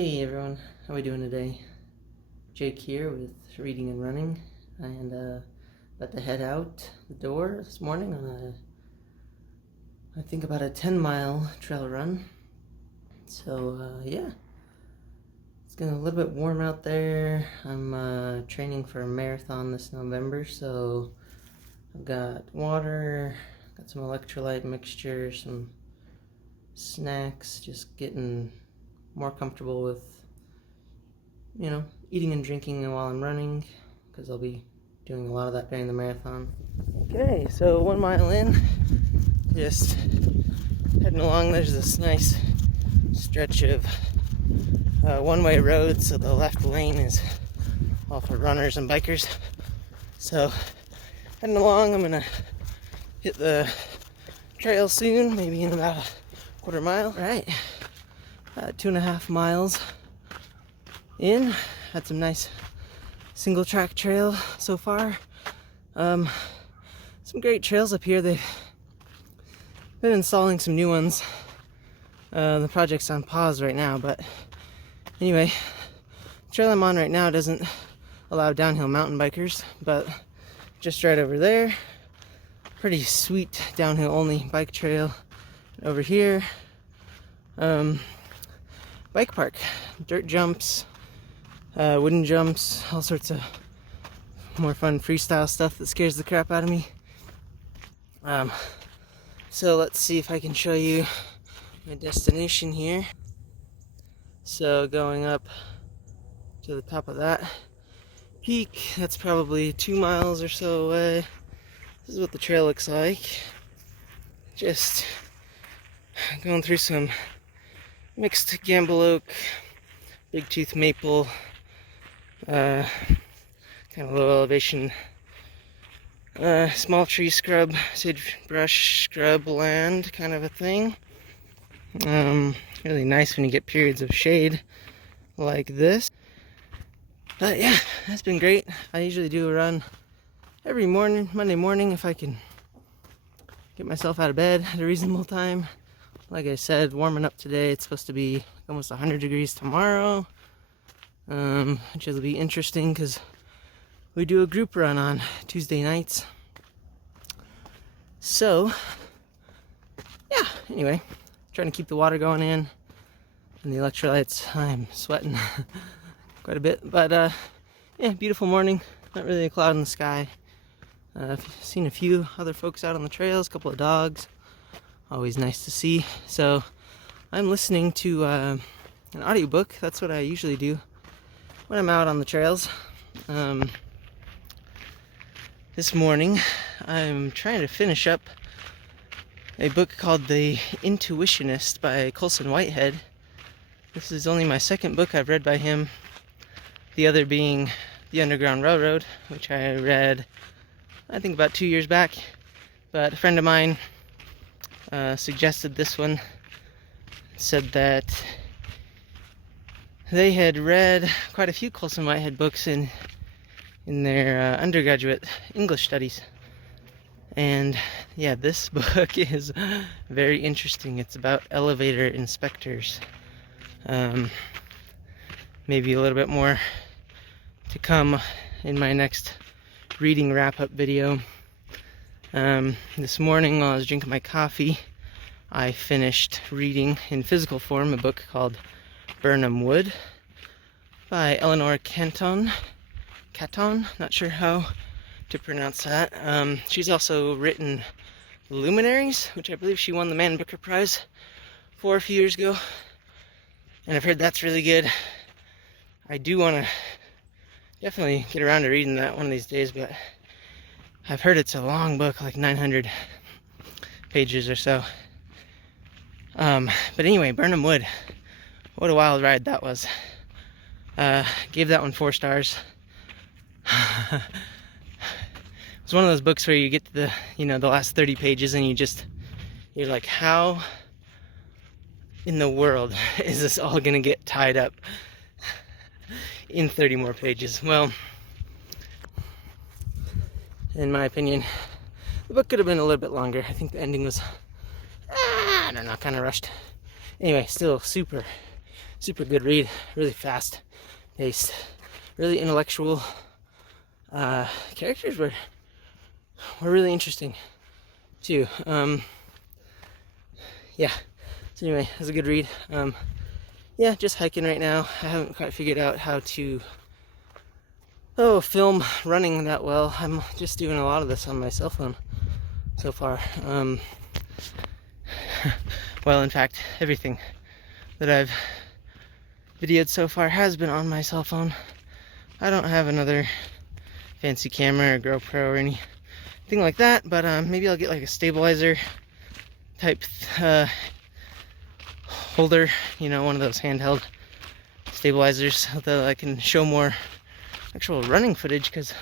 Hey everyone, how are we doing today? Jake here with Reading and Running, and about to head out the door this morning on I think about a 10-mile trail run. So yeah, it's getting a little bit warm out there. I'm training for a marathon this November, so I've got water, got some electrolyte mixture, some snacks, just getting more comfortable with, eating and drinking while I'm running, because I'll be doing a lot of that during the marathon. Okay, so 1 mile in, just heading along. There's this nice stretch of one-way road, so the left lane is all for runners and bikers. So heading along, I'm gonna hit the trail soon, maybe in about a quarter mile. All right, 2.5 miles in. Had some nice single track trail so far. Some great trails up here. They've been installing some new ones. The project's on pause right now, but anyway, the trail I'm on right now doesn't allow downhill mountain bikers, but just right over there, pretty sweet downhill only bike trail. Over here, bike park, dirt jumps, wooden jumps, all sorts of more fun freestyle stuff that scares the crap out of me. So let's see if I can show you my destination here. So going up to the top of that peak, that's probably 2 miles or so away. This is what the trail looks like. Just going through some mixed gamble oak, big tooth maple, kind of low elevation, small tree scrub, sagebrush scrub land kind of a thing. Really nice when you get periods of shade like this. But yeah, that's been great. I usually do a run every morning, Monday morning, if I can get myself out of bed at a reasonable time. Like I said, warming up today. It's supposed to be almost 100 degrees tomorrow, which will be interesting because we do a group run on Tuesday nights. So, yeah, anyway, trying to keep the water going in and the electrolytes. I'm sweating quite a bit, but yeah, beautiful morning. Not really a cloud in the sky. I've seen a few other folks out on the trails, a couple of dogs. Always nice to see. So I'm listening to an audiobook. That's what I usually do when I'm out on the trails. This morning I'm trying to finish up a book called The Intuitionist by Colson Whitehead. This is only my second book I've read by him, the other being The Underground Railroad, which I read I think about 2 years back. But a friend of mine suggested this one, said that they had read quite a few Colson Whitehead books in their undergraduate English studies. And yeah, this book is very interesting. It's about elevator inspectors. Maybe a little bit more to come in my next reading wrap-up video. This morning while I was drinking my coffee, I finished reading in physical form a book called Burnham Wood by Eleanor Catton, not sure how to pronounce that. She's also written Luminaries, which I believe she won the Man Booker Prize for a few years ago, and I've heard that's really good. I do want to definitely get around to reading that one of these days, but I've heard it's a long book, like 900 pages or so. But anyway, Burnham Wood. What a wild ride that was. Gave that one 4 stars. It's one of those books where you get to the last 30 pages and you're like, how in the world is this all gonna get tied up in 30 more pages? Well, in my opinion, the book could have been a little bit longer. I think the ending was, I don't know, kind of rushed. Anyway, still super, super good read, really fast paced, really intellectual. Characters were really interesting too. Yeah. So anyway, it was a good read. Yeah, just hiking right now. I haven't quite figured out how to film running that well. I'm just doing a lot of this on my cell phone so far. Well, in fact, everything that I've videoed so far has been on my cell phone. I don't have another fancy camera or GoPro or anything like that, but maybe I'll get like a stabilizer type holder, one of those handheld stabilizers, so that I can show more actual running footage, because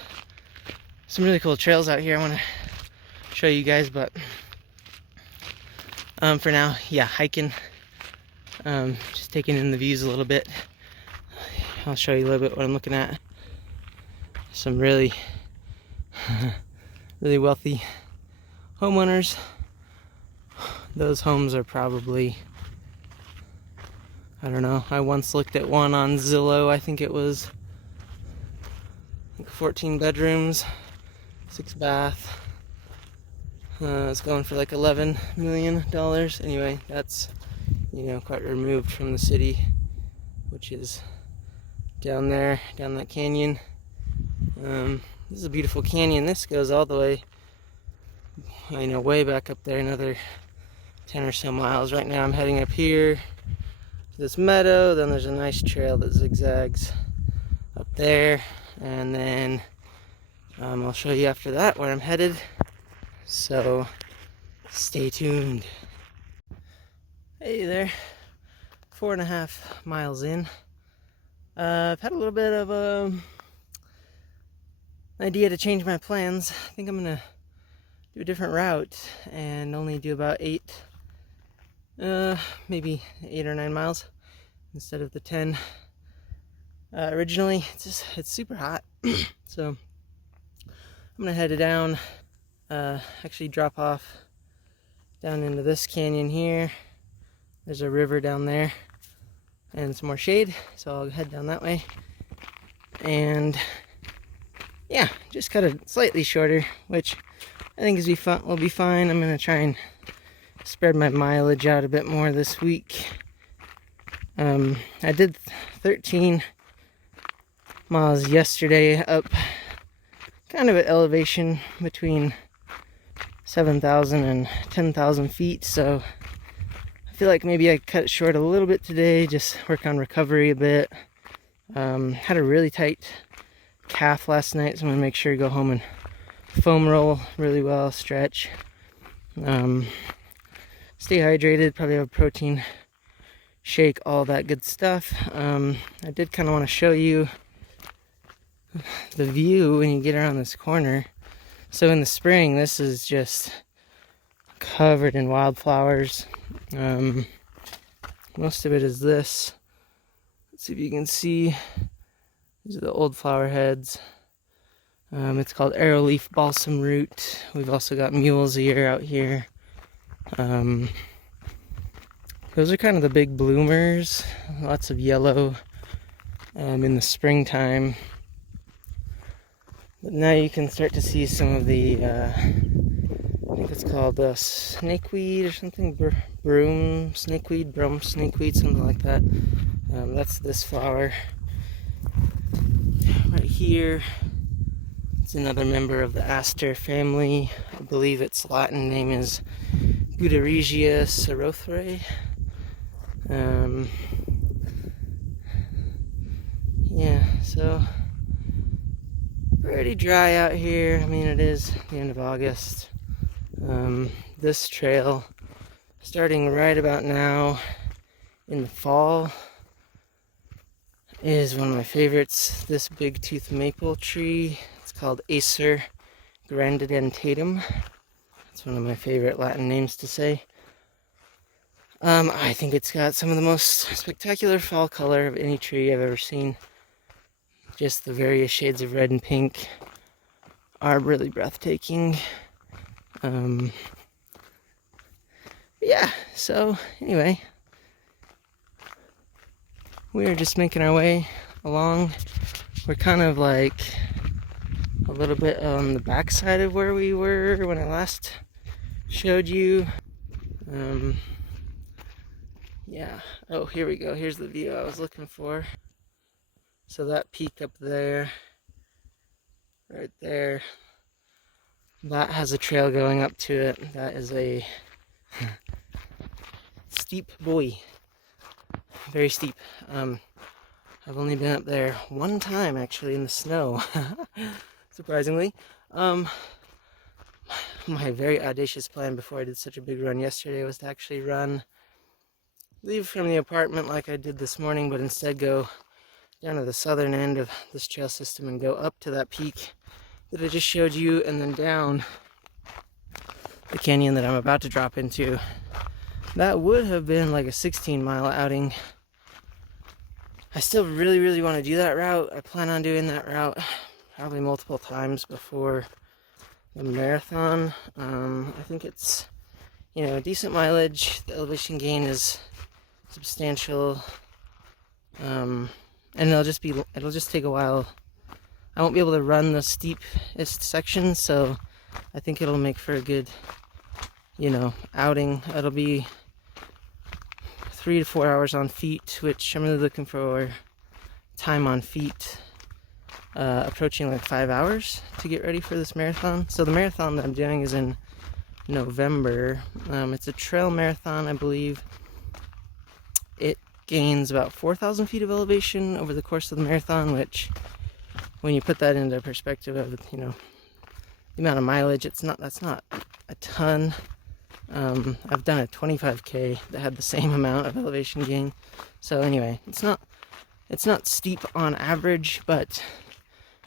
some really cool trails out here I want to show you guys. But for now, yeah, hiking, just taking in the views a little bit. I'll show you a little bit what I'm looking at. Some really really wealthy homeowners. Those homes are probably, I don't know, I once looked at one on Zillow. I think it was like 14 bedrooms, 6 bath. It's going for like $11 million. Anyway, that's, quite removed from the city, which is down there, down that canyon. This is a beautiful canyon. This goes all the way, way back up there, another 10 or so miles. Right now I'm heading up here to this meadow. Then there's a nice trail that zigzags up there, and then I'll show you after that where I'm headed. So stay tuned. Hey there, 4.5 miles in. I've had a little bit of an idea to change my plans. I think I'm gonna do a different route and only do about maybe 8 or 9 miles instead of the 10 originally. It's super hot, so I'm gonna head down, actually drop off down into this canyon here. There's a river down there and some more shade, so I'll head down that way. And yeah, just cut it slightly shorter, which I think will be fine. I'm gonna try and spread my mileage out a bit more this week. I did 13 miles yesterday, up kind of at elevation between 7,000 and 10,000 feet, so I feel like maybe I cut it short a little bit today, just work on recovery a bit. Had a really tight calf last night, so I'm gonna make sure to go home and foam roll really well, stretch, stay hydrated, probably have a protein shake, all that good stuff. I did kind of want to show you the view when you get around this corner. So in the spring, this is just covered in wildflowers. Most of it is this. Let's see if you can see. These are the old flower heads. It's called arrowleaf balsam root. We've also got mule's ear out here. Those are kind of the big bloomers. Lots of yellow in the springtime. But now you can start to see some of the, I think it's called snakeweed or something, broom snakeweed, something like that. That's this flower right here. It's another member of the aster family. I believe its Latin name is Gudaregia cerothrae. Yeah, so pretty dry out here. I mean, it is the end of August. This trail, starting right about now in the fall, is one of my favorites. This big tooth maple tree, it's called Acer grandidentatum. It's one of my favorite Latin names to say. I think it's got some of the most spectacular fall color of any tree I've ever seen. Just the various shades of red and pink are really breathtaking. Yeah, so anyway, we are just making our way along. We're kind of like a little bit on the backside of where we were when I last showed you. Yeah. Oh, here we go. Here's the view I was looking for. So that peak up there, right there, that has a trail going up to it. That is a steep buoy. Very steep. I've only been up there one time actually in the snow, surprisingly. My very audacious plan before I did such a big run yesterday was to actually leave from the apartment like I did this morning, but instead go down to the southern end of this trail system and go up to that peak that I just showed you, and then down the canyon that I'm about to drop into. That would have been like a 16-mile outing. I still really want to do that route. I plan on doing that route probably multiple times before the marathon. I think it's, decent mileage. The elevation gain is substantial. And it'll just take a while. I won't be able to run the steepest sections, so I think it'll make for a good, outing. It'll be 3 to 4 hours on feet, which I'm really looking for time on feet approaching like 5 hours to get ready for this marathon. So the marathon that I'm doing is in November. It's a trail marathon, I believe. It gains about 4,000 feet of elevation over the course of the marathon, which, when you put that into perspective of, the amount of mileage, that's not a ton. I've done a 25K that had the same amount of elevation gain. So anyway, it's not steep on average, but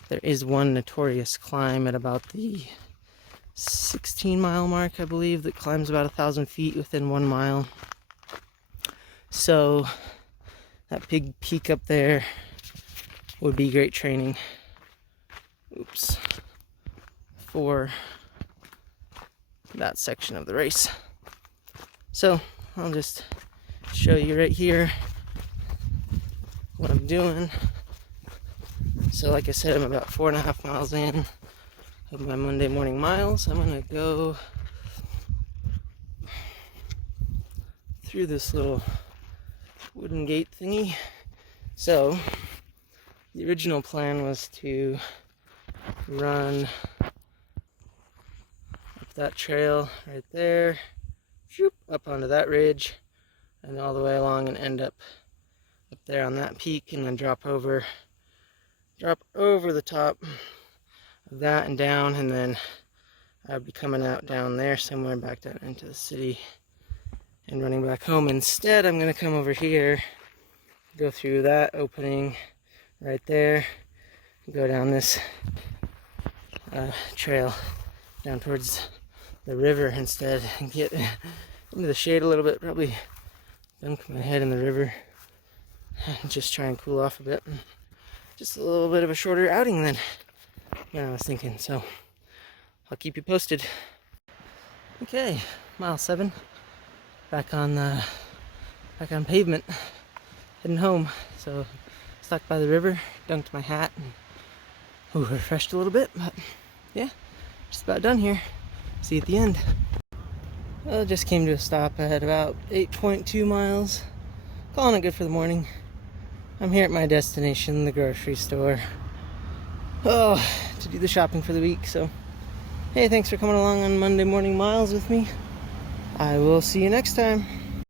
there is one notorious climb at about the 16-mile mark, I believe, that climbs about 1,000 feet within 1 mile. So that big peak up there would be great training. For that section of the race. So I'll just show you right here what I'm doing. So like I said, I'm about 4.5 miles in of my Monday morning miles. I'm gonna go through this little wooden gate thingy. So the original plan was to run that trail right there, up onto that ridge, and all the way along, and end up there on that peak, and then drop over the top of that and down, and then I'll be coming out down there somewhere, back down into the city, and running back home. Instead, I'm going to come over here, go through that opening right there, go down this trail down towards the river instead, and get into the shade a little bit, probably dunk my head in the river, and just try and cool off a bit. Just a little bit of a shorter outing than I was thinking, so I'll keep you posted. Okay, mile 7, back on pavement, heading home. So stopped by the river, dunked my hat, and refreshed a little bit, but yeah, just about done here. See you at the end. Well, just came to a stop at about 8.2 miles. Calling it good for the morning. I'm here at my destination, the grocery store. To do the shopping for the week. So, hey, thanks for coming along on Monday morning miles with me. I will see you next time.